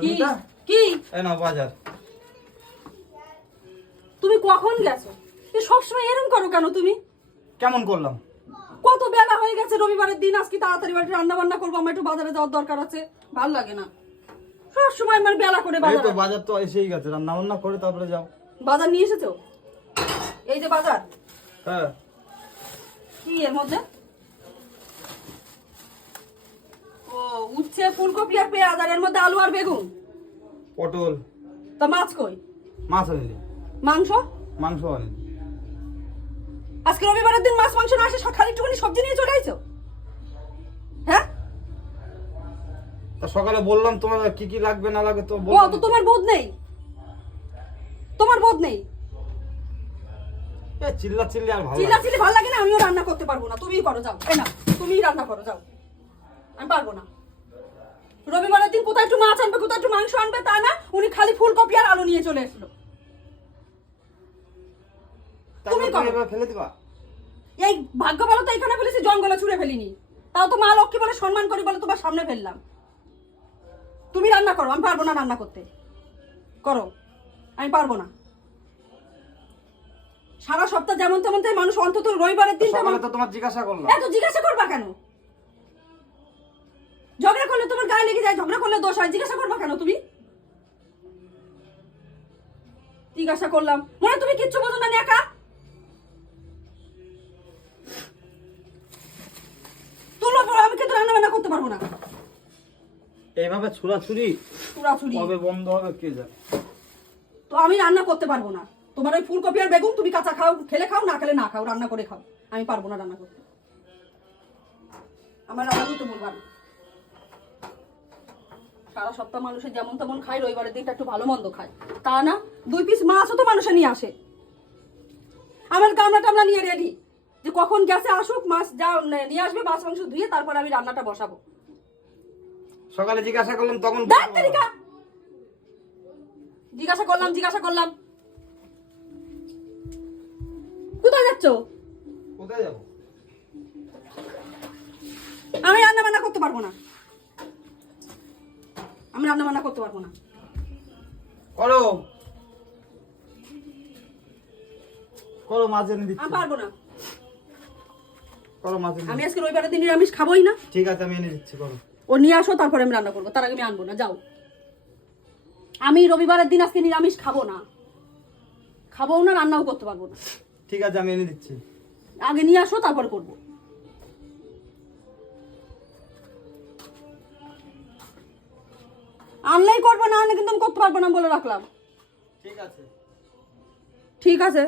সুনিতা কি এই নাও বাজার। তুমি কখন গেছো? সবসময় এরকম করো কেন তুমি? কেমন করলাম? কত বেলা হয়ে গেছে, রবিবারের দিন, আজকে তাড়াতাড়ি বাড়ি রান্না বান্না করবো, আমার একটু বাজারে যাওয়ার দরকার আছে। ভালো লাগে না সব সময় আমার বেলা করে এই বাজার। তো বাজার তো এসেই গেছে, রান্না বান্না করে তারপরে যাও। বাজার নিয়ে এসেছো? এই যে বাজার। হ্যাঁ কি এর মধ্যে? ও উচ্ছে, ফুলকপি আর পেঁয়াজ, আর এর মধ্যে আলু আর বেগুন, পটল। তা মাছ কই? মাছ আনিনি। মাংস? মাংস আনিনি। আজকে রবিবারের দিন মাছ মাংস না আসে খালি একটুখানি সবজি নিয়ে চলে আইছো? হ্যাঁ, তা সকালে বললাম তোমার কি কি লাগবে না লাগবে তো ও বললাম। তো তোমার বোধ নেই, তোমার বোধ নেই। এ চিল্লা চিল্লি আর ভালো চিল্লা লাগে চিল্লি ভালো লাগে না, আমিও রান্না করতে পারবো না, তুমিই করো যাও। এই না, তুমিই রান্না করো যাও, আমি পারবো না। রবিবারের দিন কোথায় একটু মাছ আনবে, কোথায় একটু মাংস আনবে, তা না, উনি খালি ফুলকপি আর আলু নিয়ে চলে এসলো। তুমি তুমি করো। এবার ফেলে দিবা? এই ভাগ্য ভালো তো এখানে ফেলেছি, জঙ্গলে ছুঁড়ে ফেলিনি। তাও তো মা লক্ষ্মী বলে সম্মান করি বলে তোমার সামনে ফেললাম। তুমি রান্না করো, আমি পারবো না রান্না করতে। করো, আমি পারবো না। সারা সপ্তাহ যেমন তেমন তাই মানুষ অন্তত রবিবারের দিন সকালে তো তোমার জিজ্ঞাসা করলাম। এত জিজ্ঞাসা করবা কেন? ঝগড়া করলে তোমার গায়ে লেগে যায়, ঝগড়া করলে দোষ হয়, জিজ্ঞাসা করবা কেন তুমি? জিজ্ঞাসা করলাম মনে তুমি কিচ্ছু বোঝো না, একা তুলো পড়ো, আমি কিন্তু রান্না বান্না করতে পারবো না। এইভাবে ছুরাছুরি চুরাচুরি কবে বন্ধ হবে কে জানে। তো আমি রান্না করতে পারবো না। তোমার ওই ফুলকপি আর বেগুন তুমি কাঁচা খাও, খেলে খাও, না খেলে না খাও, রান্না করে খাও, আমি পারবো না রান্না করতে। আমার রান্না করতে বলবা না। সারা সপ্তাহ মানুষের যেমন তেমন খায়, রবিবারের দিনটা একটু ভালো মন্দ খায়, তা না 2 পিস মাছও তো মানুষে নিয়ে আসে। আমার গামলা টামলা নিয়ে রেডি, যে কখন গ্যাসে আসুক, মাছ যা নিয়ে আসবে, মাছ মাংস ধুয়ে তারপর আমি রান্নাটা বসাবো। সকালে জিজ্ঞাসা করলাম তখন জিজ্ঞাসা করলাম কোথায় যাচ্ছ? কোথায় যাবো? আমি রান্না বান্না করতে পারবো না, আমি রান্না বান্না করতে পারবো না। করো করো, মাছ এনে দিচ্ছি। আমি পারবো না। করো মাছ এনে আমি আজকে রবিবারের দিন নিরামিষ খাবোই না। ঠিক আছে আমি এনে দিচ্ছি, করো। ও নিয়ে আসো, তারপরে আমি রান্না করবো, তার আগে আমি আনবো না, যাও। আমি রবিবারের দিন আজকে নিরামিষ খাবো না, খাবোও না, রান্নাও করতে পারবো না। ঠিক আছে আমি এনে দিচ্ছি। আগে নিয়ে আসো, তারপরে করবো। আনলেই করবো, না আনলে কিন্তু আমি করতে পারবো না বলে রাখলাম। ঠিক আছে। ঠিক আছে।